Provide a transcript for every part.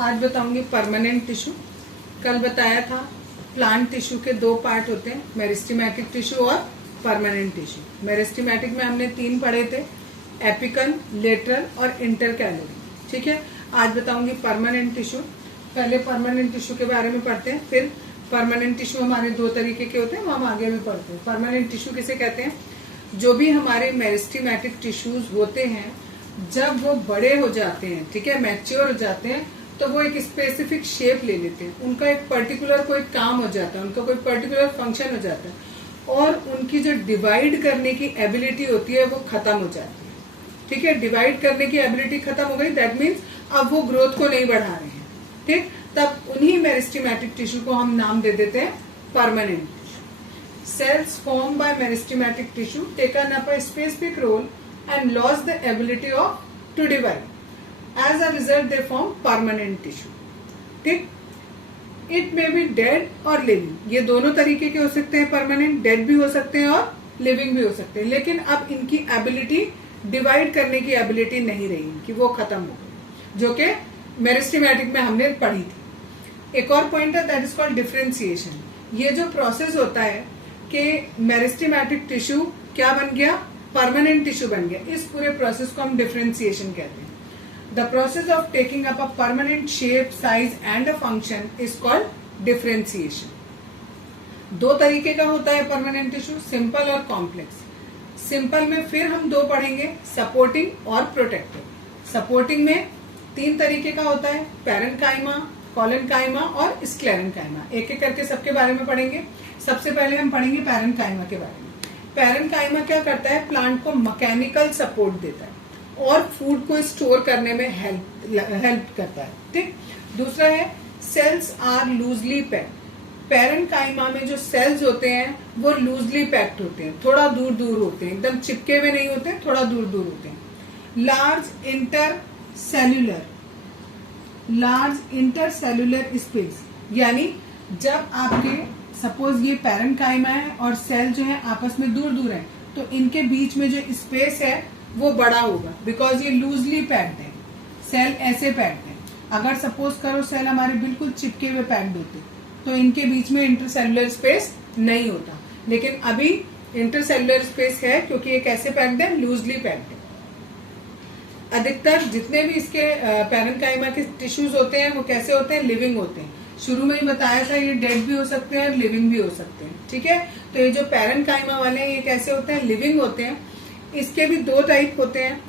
आज बताऊंगी permanent tissue. कल बताया था प्लांट टिश्यू के दो पार्ट होते हैं, मेरिस्टेमेटिक टिश्यू और परमानेंट टिश्यू। मेरिस्टेमेटिक में हमने 3 पढ़े थे, एपिकल, लेटरल और इंटरकैलरी। ठीक है, आज बताऊंगी परमानेंट टिश्यू। पहले परमानेंट टिश्यू के बारे में पढ़ते हैं, फिर परमानेंट टिश्यू हमारे 2 तरीके के होते हैं, वो हम आगे भी पढ़ते हैं। परमानेंट टिश्यू किसे कहते हैं? जो भी हमारे मेरिस्टेमेटिक टिश्यूज होते हैं, जब वो बड़े हो जाते हैं, ठीक है, मैच्योर हो जाते हैं, तो वो एक स्पेसिफिक शेप ले लेते हैं। उनका एक पर्टिकुलर कोई काम हो जाता है, उनका कोई पर्टिकुलर फंक्शन हो जाता है और उनकी जो डिवाइड करने की एबिलिटी होती है वो खत्म हो जाती है। ठीक है, डिवाइड करने की एबिलिटी खत्म हो गई, दैट मीन्स अब वो ग्रोथ को नहीं बढ़ा रहे हैं। ठीक, तब उन्हीं मेरिस्टेमेटिक टिश्यू को हम नाम दे देते हैं permanent tissue. Cells form by meristematic tissue taken up a specific role and lost the ability of to divide. As a result, they form permanent tissue. ठीक, it may be dead or living. ये दोनों तरीके के हो सकते हैं, permanent dead भी हो सकते हैं और लिविंग भी हो सकते हैं, लेकिन अब इनकी एबिलिटी डिवाइड करने की एबिलिटी नहीं रही कि वो खत्म हो गई, जो कि मेरिस्टेमेटिक में हमने पढ़ी थी। एक और पॉइंट है, दैट इज कॉल्ड डिफरेंशिएशन। ये जो प्रोसेस होता है कि मेरिस्टेमेटिक टिश्यू क्या बन गया, परमानेंट टिश्यू बन गया, इस पूरे प्रोसेस को हम डिफरेंशिएशन कहते हैं। The process of taking up a permanent shape, size and a function is called differentiation. 2 तरीके का होता है परमानेंट टिश्यू, सिंपल और कॉम्प्लेक्स। सिंपल में फिर हम 2 पढ़ेंगे, सपोर्टिंग और प्रोटेक्टिव। सपोर्टिंग में 3 तरीके का होता है, पैरेन्काइमा, कोलेनकाइमा और स्क्लेरेन्काइमा। एक एक करके सबके बारे में पढ़ेंगे। सबसे पहले हम पढ़ेंगे पैरेन्काइमा के बारे में। पैरेन्काइमा क्या करता है? प्लांट को मैकेनिकल सपोर्ट देता है और फूड को स्टोर करने में हेल्प करता है। ठीक, दूसरा है cells are loosely packed. Parenchyma में जो सेल्स होते हैं वो लूजली पैक्ड होते हैं, थोड़ा दूर दूर होते हैं, एकदम चिपके हुए नहीं होते, थोड़ा दूर दूर होते हैं। लार्ज इंटरसेल्यूलर स्पेस, यानी जब आपके सपोज ये पैरेन्काइमा है और सेल जो है आपस में दूर दूर है, तो इनके बीच में जो स्पेस है वो बड़ा होगा, बिकॉज ये लूजली पैक्ड है, सेल ऐसे पैक्ड है। अगर सपोज करो सेल हमारे बिल्कुल चिपके हुए पैक्ड होते तो इनके बीच में इंटरसेल्युलर स्पेस नहीं होता, लेकिन अभी इंटरसेल्युलर स्पेस है क्योंकि ये कैसे पैक्ड है, लूजली पैक्ड है। अधिकतर जितने भी इसके पैरेन्काइमा के टिश्यूज होते हैं वो कैसे होते हैं, लिविंग होते हैं। शुरू में ही बताया था ये डेड भी हो सकते हैं और लिविंग भी हो सकते हैं। ठीक है, तो ये जो पैरेन्काइमा वाले हैं ये कैसे होते हैं, लिविंग होते हैं। इसके भी 2 टाइप होते हैं,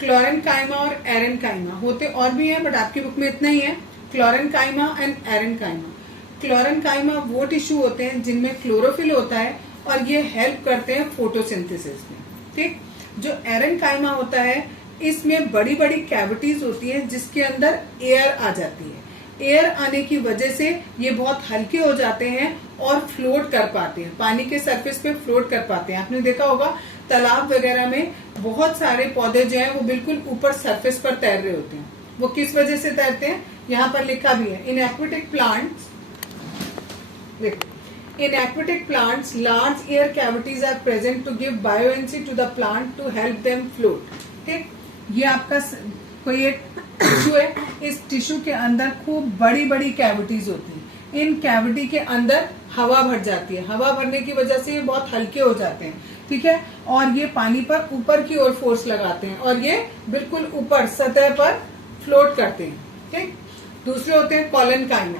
क्लोरेन्काइमा और एरेन्काइमा। होते और भी हैं बट आपकी बुक में इतना ही है, क्लोरेन्काइमा एंड एरेन्काइमा। क्लोरेन्काइमा वो टिश्यू होते हैं जिनमें क्लोरोफिल होता है और ये हेल्प करते हैं फोटोसिंथेसिस में। ठीक, जो एरेन्काइमा होता है इसमें बड़ी बड़ी कैविटीज होती है जिसके अंदर एयर आ जाती है। एयर आने की वजह से ये बहुत हल्के हो जाते हैं और फ्लोट कर पाते हैं, पानी के सरफेस पे फ्लोट कर पाते हैं। आपने देखा होगा तालाब वगैरह में बहुत सारे पौधे जो हैं वो बिल्कुल ऊपर सरफेस पर तैर रहे होते हैं। वो किस वजह से तैरते हैं, यहाँ पर लिखा भी है, in aquatic plants large air cavities are present to give bioenergy to the plant to help them float. ठीक, ये आपका कोई एक टिश्यू है, इस टिश्यू के अंदर खूब बड़ी बड़ी कैविटीज होती हैं। इन कैविटी के अंदर हवा भर जाती है, हवा भरने की वजह से ये बहुत हल्के हो जाते हैं। ठीक है, और ये पानी पर ऊपर की ओर फोर्स लगाते हैं और ये बिल्कुल ऊपर सतह पर फ्लोट करते हैं। ठीक, दूसरे होते हैं कोलेनकाइमा।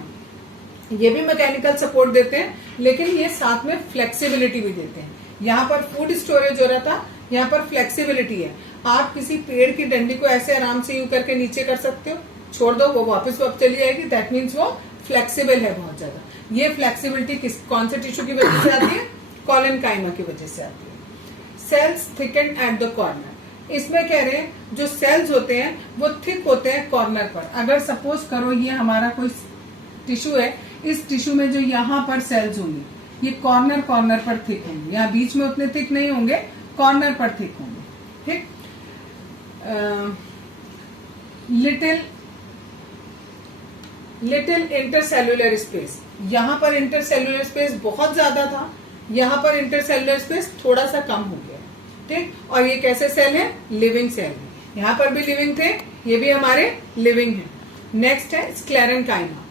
ये भी मैकेनिकल सपोर्ट देते हैं लेकिन ये साथ में फ्लेक्सिबिलिटी भी देते हैं। यहाँ पर फूड स्टोरेज हो रहा था, यहाँ पर फ्लेक्सिबिलिटी है। आप किसी पेड़ की डंडी को ऐसे आराम से यूं करके नीचे कर सकते हो, छोड़ दो वो वापस चली जाएगी, दैट मीन्स वो फ्लेक्सिबल है बहुत ज्यादा। ये फ्लेक्सिबिलिटी कौन से टिश्यू की वजह से आती है, कोलेनकाइमा की वजह से आती है। Cells thicken at the corner, इसमें कह रहे हैं जो सेल्स होते हैं वो थिक होते हैं कॉर्नर पर। अगर सपोज करो ये हमारा कोई टिश्यू है, इस टिश्यू में जो यहाँ पर सेल्स होंगे ये कॉर्नर पर थिक होंगे, यहाँ बीच में उतने थिक नहीं होंगे, कॉर्नर पर थिक होंगे। ठीक, लिटिल इंटरसेल्युलर स्पेस, यहाँ पर इंटरसेल्युलर स्पेस बहुत ज्यादा था, यहाँ पर इंटरसेल्युलर स्पेस थोड़ा सा कम हो गया। ठीक, और ये कैसे सेल है, लिविंग सेल है। यहाँ पर भी लिविंग थे, ये भी हमारे लिविंग है। नेक्स्ट है स्क्लेरेंकाइमा,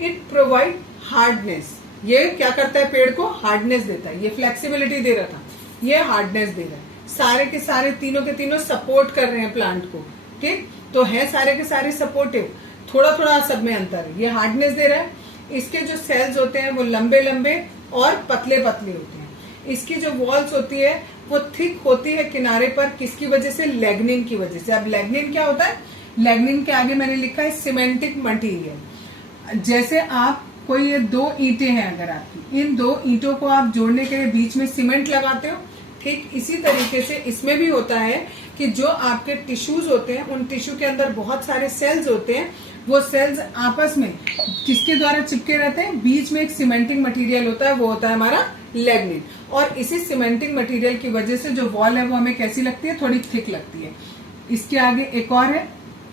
इट प्रोवाइड हार्डनेस, ये क्या करता है, पेड़ को हार्डनेस देता है, ये फ्लेक्सिबिलिटी दे रहा था, ये हार्डनेस दे रहा है, सारे के सारे तीनों के तीनों सपोर्ट कर रहे हैं प्लांट को, ठीक, तो है सारे के सारे सपोर्टिव, थोड़ा थोड़ा सब में अंतर है, ये हार्डनेस दे रहा है, इसके जो सेल्स होते हैं वो लंबे लंबे और पतले पतले होते हैं, इसकी जो वॉल्स होती है वो थिक होती है किनारे पर, किसकी वजह से, लैग्निन की वजह से। अब लैग्निन क्या होता है, लैग्निन के आगे मैंने लिखा है सीमेंटिक मटेरियल। जैसे आप कोई ये दो ईंटें हैं, अगर आपकी इन दो ईंटों को आप जोड़ने के लिए बीच में सीमेंट लगाते हो, ठीक इसी तरीके से इसमें भी होता है कि जो आपके टिश्यूज होते हैं उन टिश्यू के अंदर बहुत सारे सेल्स होते हैं, वो सेल्स आपस में किसके द्वारा चिपके रहते हैं, बीच में एक सीमेंटिंग मटेरियल होता है, वो होता है हमारा लैग्निन, और इसी सीमेंटिंग मटेरियल की वजह से जो वॉल है वो हमें कैसी लगती है, थोड़ी थिक लगती है। इसके आगे एक और है,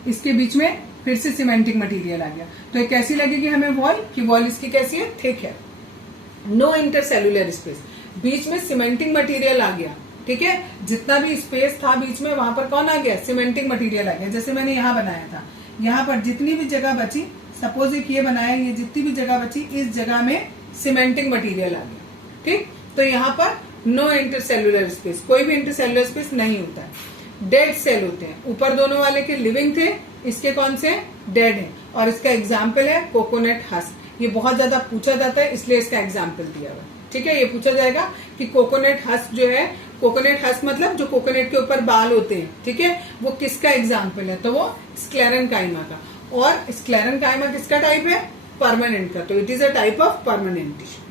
इसके बीच में फिर से सीमेंटिंग मटेरियल आ गया, तो ये कैसी लगेगी हमें वॉल, कि वॉल इसकी कैसी है, थिक है। नो इंटरसेल्युलर स्पेस, बीच में सीमेंटिंग मटेरियल आ गया, ठीक है, जितना भी स्पेस था बीच में वहां पर कौन आ गया, सीमेंटिंग मटेरियल आ गया। जैसे मैंने यहाँ बनाया था, यहाँ पर जितनी भी जगह बची, सपोज एक ये बनाया, ये जितनी भी जगह बची इस जगह में सीमेंटिंग मटेरियल आ गया, ठीक, तो यहाँ पर नो इंटरसेल्युलर स्पेस, कोई भी इंटरसेल्युलर स्पेस नहीं होता है। डेड सेल होते हैं, ऊपर दोनों वाले के लिविंग थे, इसके कौन से डेड है, और इसका एग्जाम्पल है कोकोनट हस्क। ये बहुत ज्यादा पूछा जाता है इसलिए इसका एग्जाम्पल दिया हुआ, ठीक है, ये पूछा जाएगा कि कोकोनट हस्क जो है, कोकोनट हस्क मतलब जो कोकोनट के ऊपर बाल होते हैं, ठीक है, वो किसका एग्जाम्पल है, तो वो स्क्लेरेंकाइमा का। और स्क्लेरेंकाइमा किसका टाइप है, परमानेंट का, तो it is a type of permanent tissue.